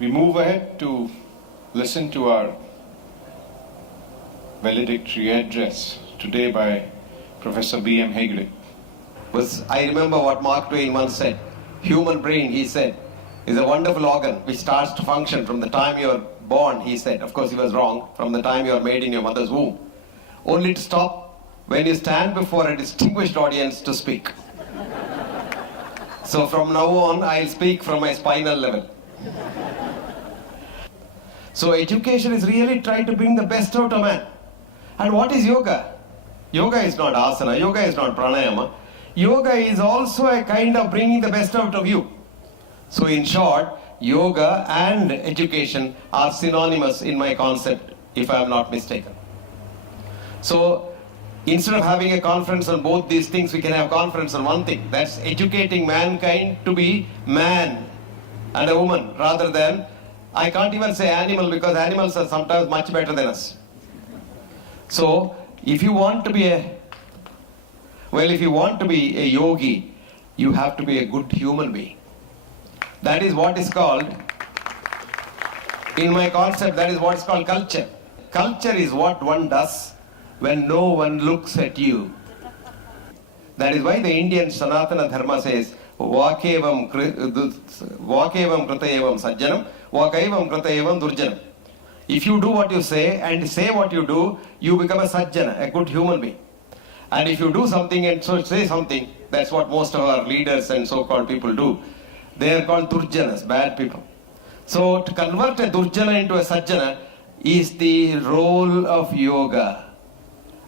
We move ahead to listen to our valedictory address today by Professor B.M. Hegde. I remember what Mark Twain once said. Human brain, he said, is a wonderful organ which starts to function from the time you are born, he said. Of course, he was wrong. From the time you are made in your mother's womb. Only to stop when you stand before a distinguished audience to speak. So from now on, I'll speak from my spinal level. So education is really trying to bring the best out of man. And what is yoga? Yoga is not asana. Yoga is not pranayama. Yoga is also a kind of bringing the best out of you. So in short, yoga and education are synonymous in my concept, if I am not mistaken. So instead of having a conference on both these things, we can have conference on one thing. That's educating mankind to be man and a woman, rather than, I can't even say animal, because animals are sometimes much better than us. So if you want to be a yogi, you have to be a good human being. That is what is called, in my concept, that is what is called culture. Culture is what one does when no one looks at you. That is why the Indian Sanatana Dharma says, Vakevam kritayevam sajjanam, Vakaivam kritayevam durjanam. If you do what you say and say what you do, you become a sajjana, a good human being. And if you do something and so say something, that's what most of our leaders and so-called people do. They are called durjanas, bad people. So to convert a durjana into a sajjana is the role of yoga.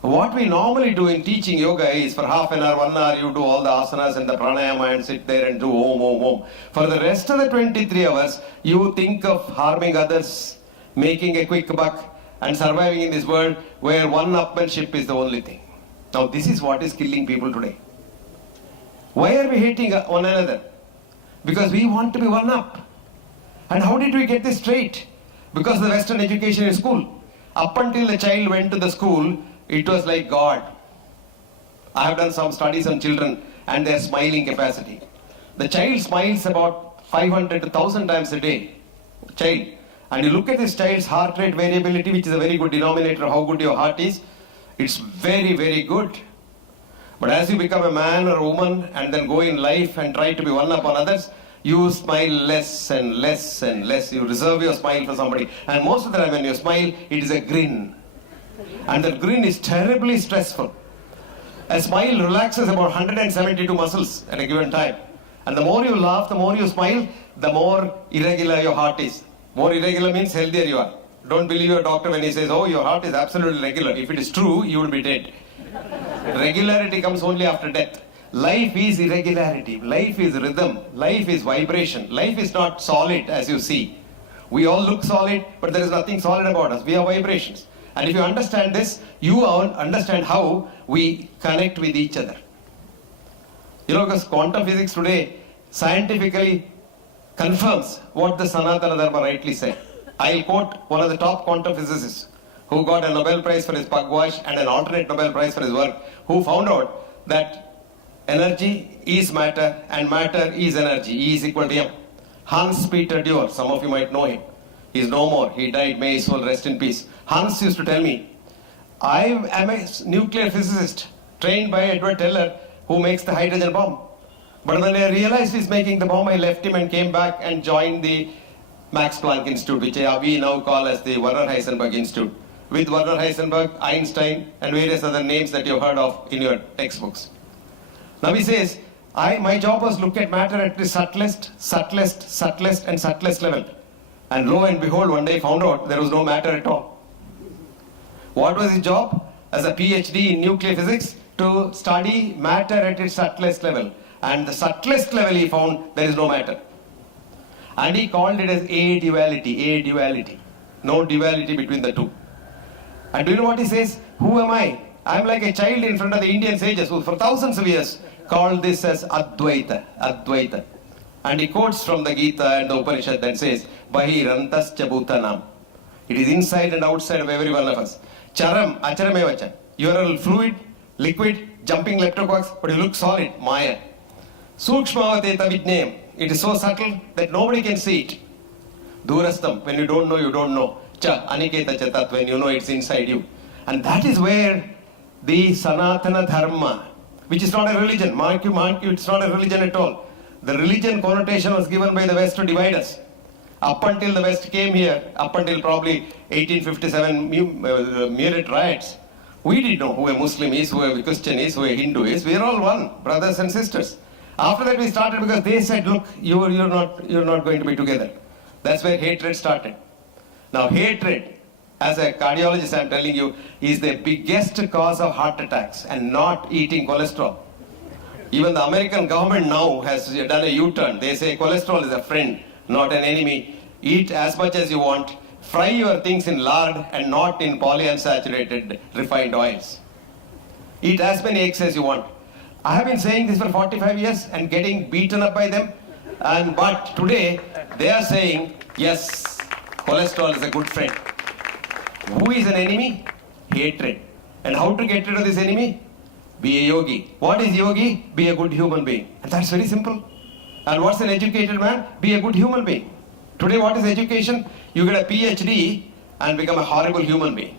What we normally do in teaching yoga is for half an hour, 1 hour, you do all the asanas and the pranayama and sit there and do om, om, om. For the rest of the 23 hours, you think of harming others, making a quick buck, and surviving in this world where one-upmanship is the only thing. Now this is what is killing people today. Why are we hating one another? Because we want to be one up. And how did we get this straight? Because the Western education in school. Up until the child went to the school, it was like God. I have done some studies on children and their smiling capacity. The child smiles about 500 to 1,000 times a day. Child. And you look at this child's heart rate variability, which is a very good denominator of how good your heart is. It's very, very good. But as you become a man or a woman and then go in life and try to be one up on others, you smile less and less and less. You reserve your smile for somebody. And most of the time when you smile, it is a grin. And that grin is terribly stressful. A smile relaxes about 172 muscles at a given time. And the more you laugh, the more you smile, the more irregular your heart is. More irregular means healthier you are. Don't believe your doctor when he says, oh, your heart is absolutely regular. If it is true, you will be dead. Regularity comes only after death. Life is irregularity. Life is rhythm. Life is vibration. Life is not solid as you see. We all look solid, but there is nothing solid about us. We are vibrations. And if you understand this, you understand how we connect with each other. You know, because quantum physics today scientifically confirms what the Sanatana Dharma rightly said. I'll quote one of the top quantum physicists who got a Nobel Prize for his pugwash and an alternate Nobel Prize for his work, who found out that energy is matter and matter is energy. E is equal to M. Hans Peter Dewar, some of you might know him. He is no more. He died. May his soul rest in peace. Hans used to tell me, I am a nuclear physicist trained by Edward Teller, who makes the hydrogen bomb. But when I realized he's making the bomb, I left him and came back and joined the Max Planck Institute, which we now call as the Werner Heisenberg Institute, with Werner Heisenberg, Einstein, and various other names that you've heard of in your textbooks. Now he says, my job was look at matter at the subtlest and subtlest level. And lo and behold, one day found out there was no matter at all. What was his job? As a PhD in nuclear physics, to study matter at its subtlest level. And the subtlest level he found there is no matter. And he called it as a-duality. No duality between the two. And do you know what he says? Who am I? I am like a child in front of the Indian sages who for thousands of years called this as Advaita. And he quotes from the Gita and the Upanishad that says, Bahirantascha bhutanam. It is inside and outside of every one of us. Charam, acharamevacha. You are a fluid, liquid, jumping leptococcus, but you look solid, Maya. Sukshmavateta vijnayam. It is so subtle that nobody can see it. Durastam, when you don't know, you don't know. Cha, aniketa chatat, when you know it's inside you. And that is where the Sanatana Dharma, which is not a religion, mark you, it's not a religion at all. The religion connotation was given by the West to divide us. Up until the West came here, up until probably 1857 Meerut riots, we didn't know who a Muslim is, who a Christian is, who a Hindu is. We are all one, brothers and sisters. After that we started because they said, look, you're not going to be together. That's where hatred started. Now hatred, as a cardiologist I'm telling you, is the biggest cause of heart attacks and not eating cholesterol. Even the American government now has done a U-turn. They say cholesterol is a friend, not an enemy. Eat as much as you want. Fry your things in lard and not in polyunsaturated refined oils. Eat as many eggs as you want. I have been saying this for 45 years and getting beaten up by them. But today they are saying, yes, cholesterol is a good friend. Who is an enemy? Hatred. And how to get rid of this enemy? Be a yogi. What is yogi? Be a good human being. And that's very simple. And what's an educated man? Be a good human being. Today what is education? You get a PhD and become a horrible human being.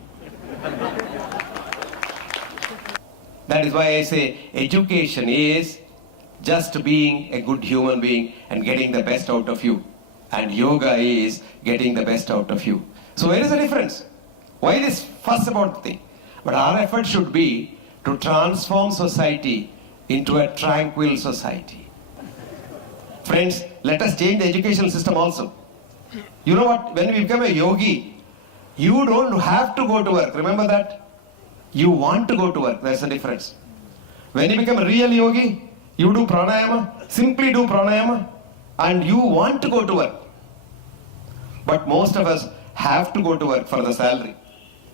That is why I say education is just being a good human being and getting the best out of you. And yoga is getting the best out of you. So where is the difference? Why this fuss about the thing? But our effort should be to transform society into a tranquil society. Friends, let us change the educational system also. You know what? When we become a yogi, you don't have to go to work. Remember that? You want to go to work. There's a difference. When you become a real yogi, you do pranayama, simply do pranayama, and you want to go to work. But most of us have to go to work for the salary.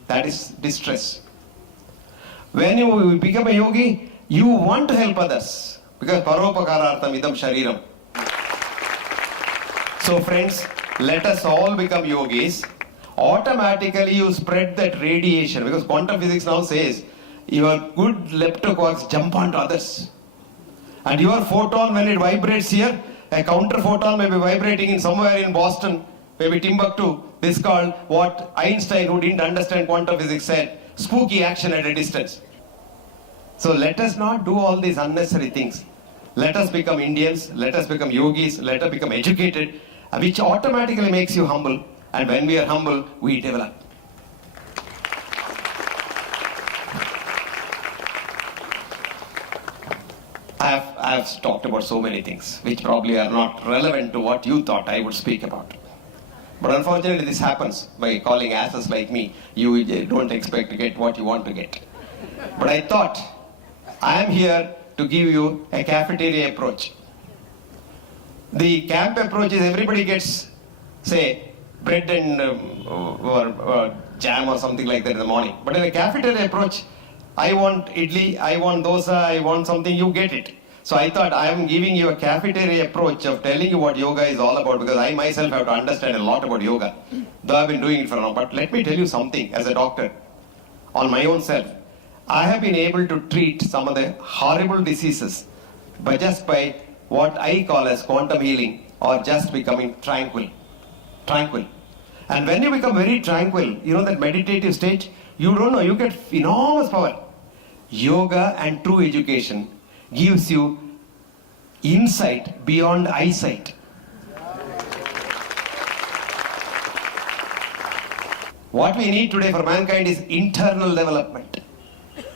That is distress. When you become a yogi, you want to help others. Because paropakarartham idam shariram. So friends, let us all become yogis. Automatically you spread that radiation. Because quantum physics now says, your good leptoquarks jump onto others. And your photon, when it vibrates here, a counter photon may be vibrating in somewhere in Boston, maybe Timbuktu. This is called what Einstein, who didn't understand quantum physics, said, spooky action at a distance. So let us not do all these unnecessary things. Let us become Indians, let us become yogis, let us become educated, which automatically makes you humble. And when we are humble, we develop. I have talked about so many things which probably are not relevant to what you thought I would speak about. But unfortunately this happens by calling asses like me. You don't expect to get what you want to get. But I thought I am here to give you a cafeteria approach. The camp approach is everybody gets, say, bread and or jam or something like that in the morning. But in a cafeteria approach, I want idli, I want dosa, I want something, you get it. So I thought I am giving you a cafeteria approach of telling you what yoga is all about, because I myself have to understand a lot about yoga, though I've been doing it for long. But let me tell you something as a doctor, on my own self. I have been able to treat some of the horrible diseases just by what I call as quantum healing, or just becoming tranquil. Tranquil. And when you become very tranquil, you know that meditative state, you don't know, you get enormous power. Yoga and true education gives you insight beyond eyesight. What we need today for mankind is internal development.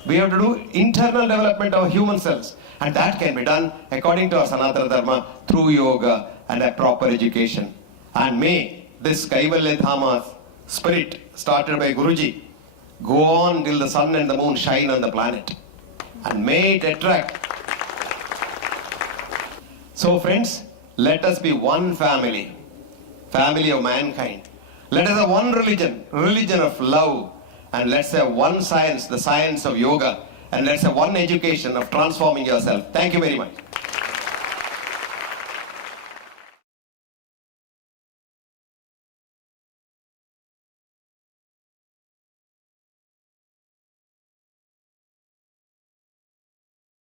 We have to do internal development of human cells, and that can be done according to our Sanatana Dharma through yoga and a proper education. And may this Kaivalyadhama spirit started by Guruji go on till the sun and the moon shine on the planet, and may it attract. So friends, let us be one family, family of mankind. Let us have one religion, religion of love. And let's have one science, the science of yoga. And let's have one education of transforming yourself. Thank you very much.